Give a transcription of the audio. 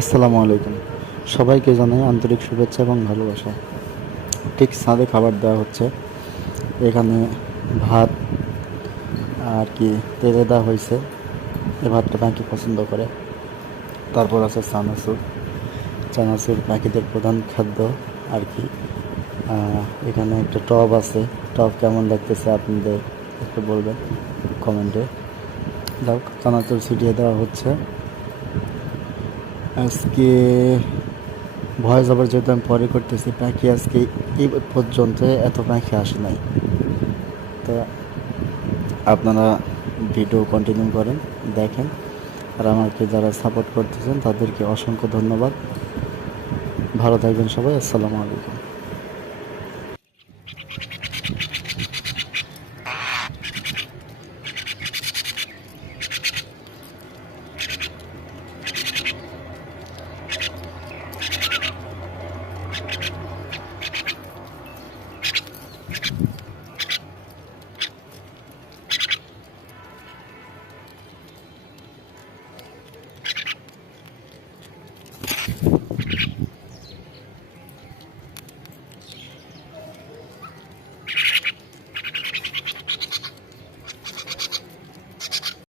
আসসালামু আলাইকুম। সবাইকে জানাই আন্তরিক শুভেচ্ছা এবং ভালোবাসা। ঠিক ছাদে খাবার দেওয়া হচ্ছে। এখানে ভাত আর কি তেলে দেওয়া হয়েছে। এই ভাতটা পাখি পছন্দ করে। তারপর আছে চানাচুর। চানাচুর পাখিদের প্রধান খাদ্য আর কি। এখানে একটা টব আছে। টব কেমন লাগতেছে আপনাদের একটু বলবেন কমেন্টে। যাক, চানাচুর ছিটিয়ে দেওয়া হচ্ছে আজকে। ভয়েস ওভার যেহেতু আমি পরে করতেছি, পাখি আজকে এই পর্যন্ত এত পাখি আসে নাই। তো আপনারা ভিডিও কন্টিনিউ করেন, দেখেন। আর আমাকে যারা সাপোর্ট করতেছেন তাদেরকে অসংখ্য ধন্যবাদ। ভালো থাকবেন সবাই। আসসালামু আলাইকুম।